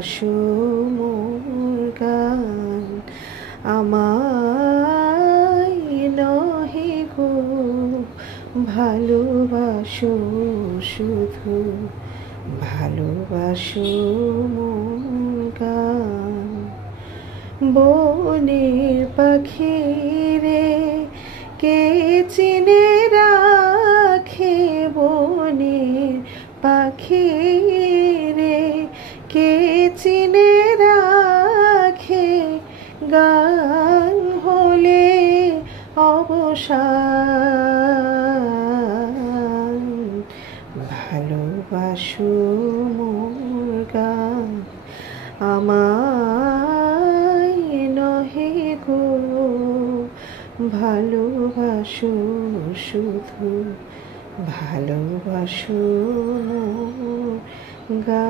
ভালোবাসো মোর গান, আমায় নহে গো ভালোবাসো শুধু, ভালোবাসো মোর গান। বনের পাখি রে কে চিনে রাখে, বনের পাখি রে কে চিনে রাখে, গান হলে অবসান। ভালোবাসো মোর গান, আমায় নহে গো ভালোবাসো শুধু, ভালোবাসো মোর গান।